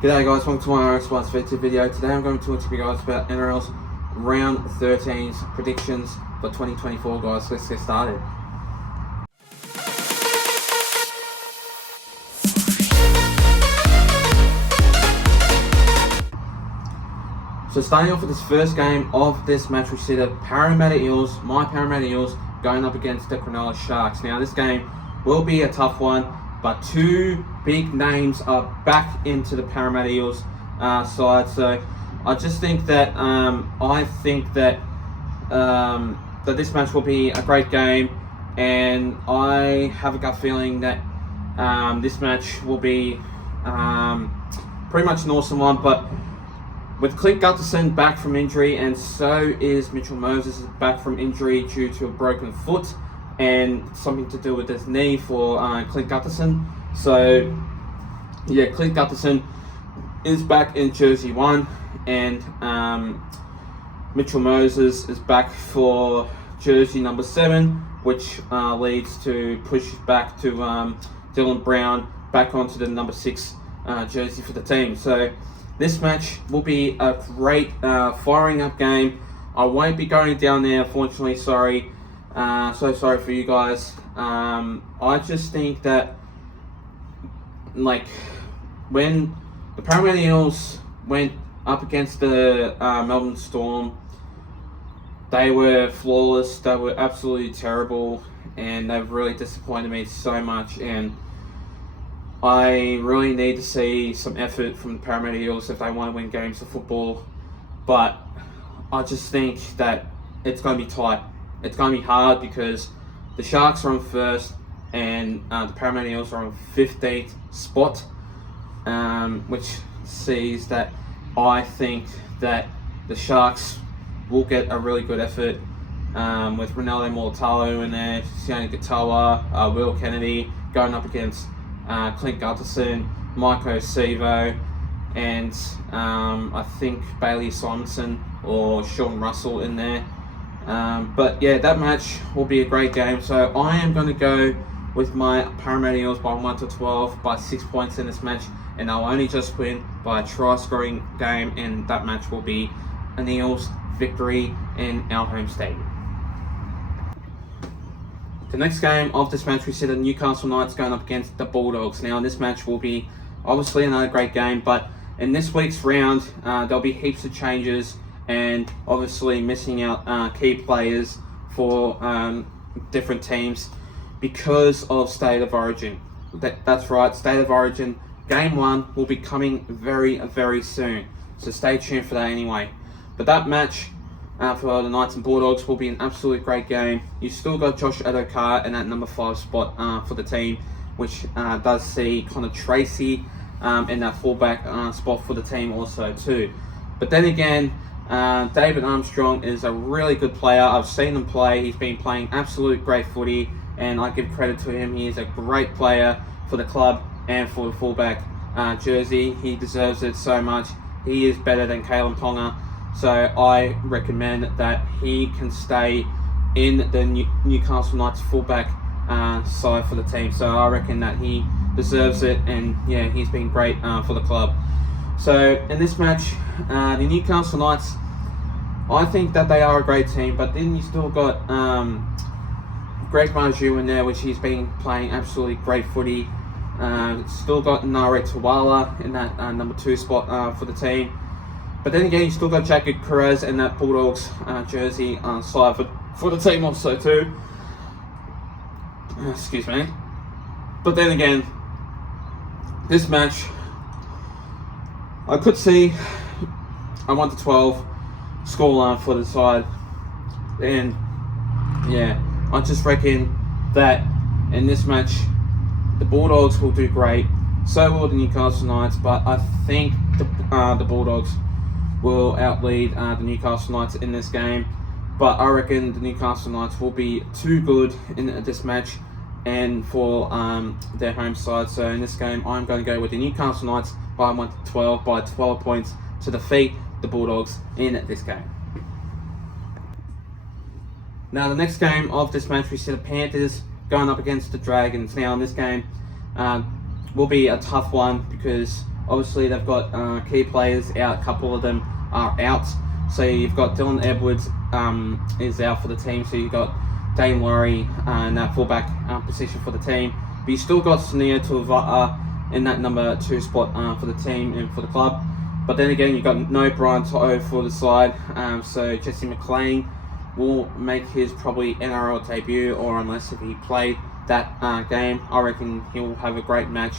G'day guys, welcome to my Nrl Sports video. Today I'm going to talk to you guys about Nrl's Round 13's predictions for 2024 guys. Let's get started. So starting off with this first game of this match, we see the Parramatta Eels, my Parramatta Eels, going up against the Cronulla Sharks. Now this game will be a tough one, but two big names are back into the Parramatta Eels side. So I just think that that this match will be a great game, and I have a gut feeling that this match will be pretty much an awesome one. But with Clint Gutherson back from injury, and so is Mitchell Moses back from injury due to a broken foot and something to do with his knee for Clint Gutherson. So yeah, Clint Gutherson is back in jersey 1, and Mitchell Moses is back for jersey number 7, which leads to push back to Dylan Brown back onto the number 6 jersey for the team. So this match will be a great firing up game. I won't be going down there, unfortunately, sorry. So sorry for you guys. I just think that, like, when the Parramatta Eels went up against the Melbourne Storm, they were flawless. They were absolutely terrible, and they've really disappointed me so much. And I really need to see some effort from the Parramatta Eels if they want to win games of football. But I just think that it's going to be tight. It's going to be hard because the Sharks are on first, and the Parramatta Eels are on 15th spot, which sees that I think that the Sharks will get a really good effort with Ronaldo Mulitalo in there, Sione Katoa, Will Kennedy going up against Clint Gutherson, Maiko Sivo, and I think Bailey Simonson or Sean Russell in there. But yeah, that match will be a great game. So I am going to go with my Parramatta Eels by 1-12 by 6 points in this match, and I'll only just win by a try scoring game, and that match will be an Eels victory in our home stadium. The next game of this match, we see the Newcastle Knights going up against the Bulldogs. Now this match will be obviously another great game, but in this week's round there'll be heaps of changes, and obviously missing out key players for different teams because of State of Origin. That's right, State of Origin Game 1 will be coming very, very soon. So stay tuned for that anyway. But that match for the Knights and Bulldogs will be an absolute great game. You still got Josh Adokar in that number 5 spot for the team, which does see Connor Tracy in that fullback spot for the team also too. But then again, David Armstrong is a really good player. I've seen him play. He's been playing absolute great footy, and I give credit to him. He is a great player for the club and for the fullback jersey. He deserves it so much. He is better than Kalen Ponga. So I recommend that he can stay in the Newcastle Knights fullback side for the team. So I reckon that he deserves it, and yeah, he's been great for the club. So in this match, the Newcastle Knights, I think that they are a great team, but then you still got Greg Marju in there, which he's been playing absolutely great footy. Still got Nare Tawala in that number 2 spot for the team. But then again, you still got Jacob Perez in that Bulldogs jersey side for the team also too. Excuse me. But then again, this match, I could see a 1-12 scoreline for the side. And yeah, I just reckon that in this match, the Bulldogs will do great. So will the Newcastle Knights, but I think the Bulldogs will outlead the Newcastle Knights in this game. But I reckon the Newcastle Knights will be too good in this match and for their home side. So in this game, I'm going to go with the Newcastle Knights by 1-12 by 12 points to defeat the Bulldogs in this game. Now the next game of this match, we see the Panthers going up against the Dragons. Now in this game will be a tough one because Obviously, they've got key players out. A couple of them are out. So you've got Dylan Edwards is out for the team. So you've got Dane Laurie in that fullback position for the team. But you still got Sania Tuivasa in that number 2 spot for the team and for the club. But then again, you've got no Brian To'o for the side. So Jesse McLean will make his probably NRL debut, or unless if he played that game, I reckon he'll have a great match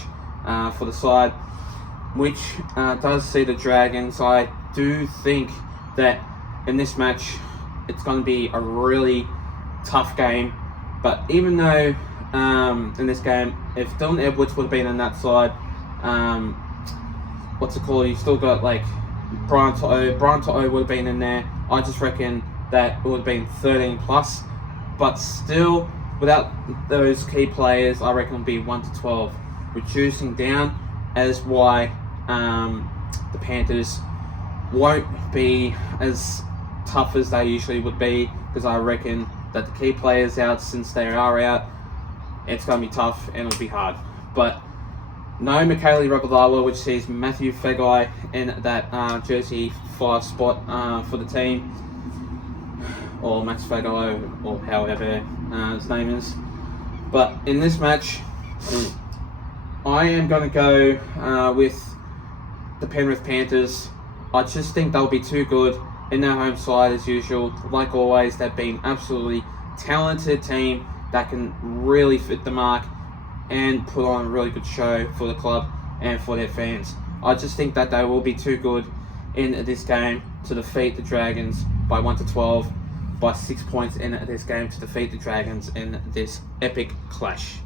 for the side, which does see the Dragons. I do think that in this match it's going to be a really tough game, but even though in this game, if Dylan Edwards would have been on that side, you still got like Brian To'o would have been in there. I just reckon that it would have been 13 plus, but still without those key players, I reckon it would be 1 to 12, reducing down as why the Panthers won't be as tough as they usually would be, because I reckon that the key players out, since they are out, it's going to be tough and it'll be hard. But no Michaeli Ravalawa, which sees Matthew Fegai in that jersey 5 spot for the team, or Max Fegai, or however his name is. But in this match, I am going to go with the Penrith Panthers. I just think they'll be too good in their home side as usual. Like always, they've been absolutely talented team that can really fit the mark and put on a really good show for the club and for their fans. I just think that they will be too good in this game to defeat the Dragons by 1 to 12, by 6 points in this game to defeat the Dragons in this epic clash.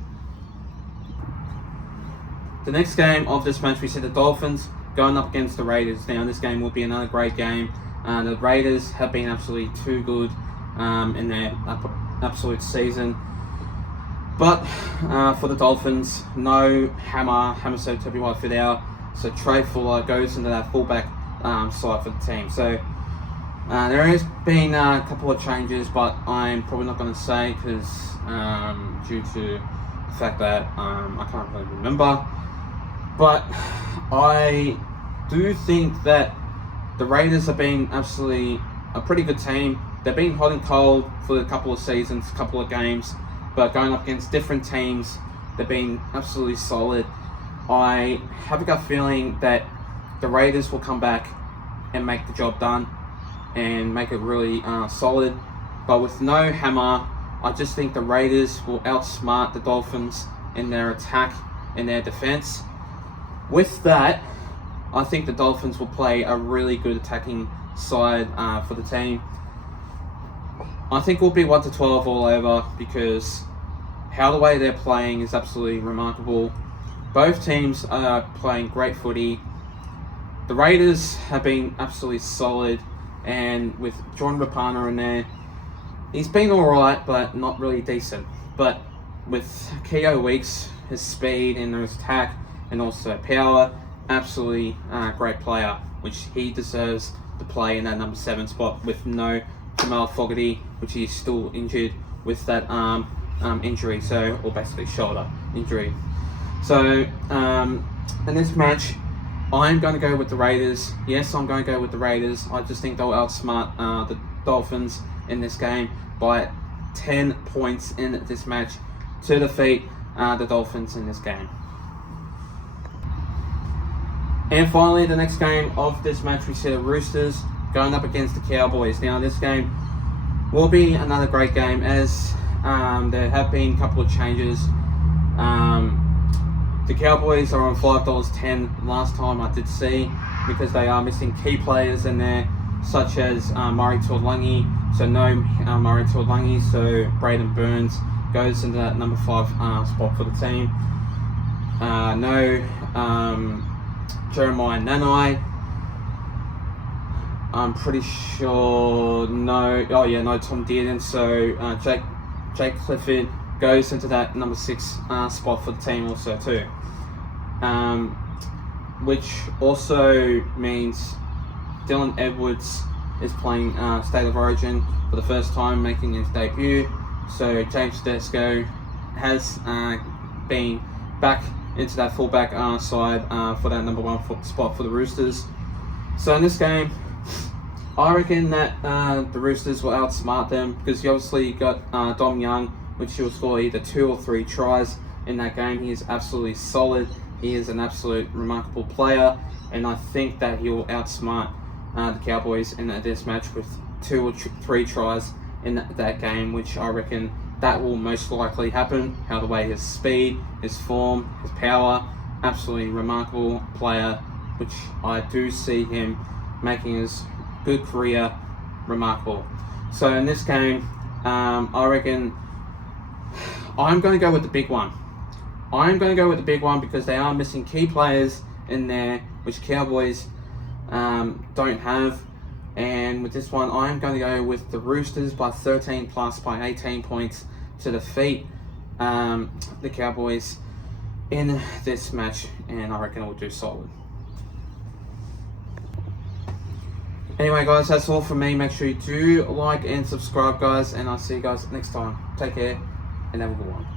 The next game of this match, we see the Dolphins going up against the Raiders. Now, this game will be another great game. The Raiders have been absolutely too good in their absolute season. But for the Dolphins, no Hamiso Tabuai-Fidel. So Trey Fuller goes into that fullback side for the team. So there has been a couple of changes, but I'm probably not going to say, because due to the fact that I can't really remember. But I do think that the Raiders have been absolutely a pretty good team. They've been hot and cold for a couple of seasons, a couple of games, but going up against different teams, they've been absolutely solid. I have a gut feeling that the Raiders will come back and make the job done and make it really solid. But with no Hammer, I just think the Raiders will outsmart the Dolphins in their attack and their defense. With that, I think the Dolphins will play a really good attacking side for the team. I think we'll be 1 to 12 all over, because how the way they're playing is absolutely remarkable. Both teams are playing great footy. The Raiders have been absolutely solid, and with Jordan Rapana in there, he's been alright, but not really decent. But with Keo Weeks, his speed and his attack, and also power, absolutely great player, which he deserves to play in that number 7 spot with no Jamal Fogarty, which he's still injured with that injury, or basically shoulder injury. So in this match, I'm going to go with the Raiders. Yes, I'm going to go with the Raiders. I just think they'll outsmart the Dolphins in this game by 10 points in this match to defeat the Dolphins in this game. And finally, the next game of this match, we see the Roosters going up against the Cowboys. Now, this game will be another great game, as there have been a couple of changes. The Cowboys are on $5.10 last time I did see, because they are missing key players in there, such as Murray Taulagi. So no Murray Taulagi, so Braden Burns goes into that number 5 spot for the team. No Jeremiah Nanai. I'm pretty sure no Tom Dearden. So Jake Clifford goes into that number 6 spot for the team also too. Which also means Dylan Edwards is playing State of Origin for the first time, making his debut. So James Tedesco has been back into that fullback side for that number 1 spot for the Roosters. So in this game, I reckon that the Roosters will outsmart them, because you obviously got Dom Young, which he'll score either 2 or 3 tries in that game. He is absolutely solid. He is an absolute remarkable player, and I think that he will outsmart the Cowboys in this match with 2 or 3 tries in that game, which I reckon that will most likely happen. How the way his speed, his form, his power, absolutely remarkable player, which I do see him making his good career remarkable. So in this game, I reckon I'm going to go with the big one. I'm going to go with the big one because they are missing key players in there, which Cowboys don't have. And with this one, I'm going to go with the Roosters by 13 plus by 18 points to defeat the Cowboys in this match, and I reckon it will do solid. Anyway, guys, that's all from me. Make sure you do like and subscribe, guys, and I'll see you guys next time. Take care and have a good one.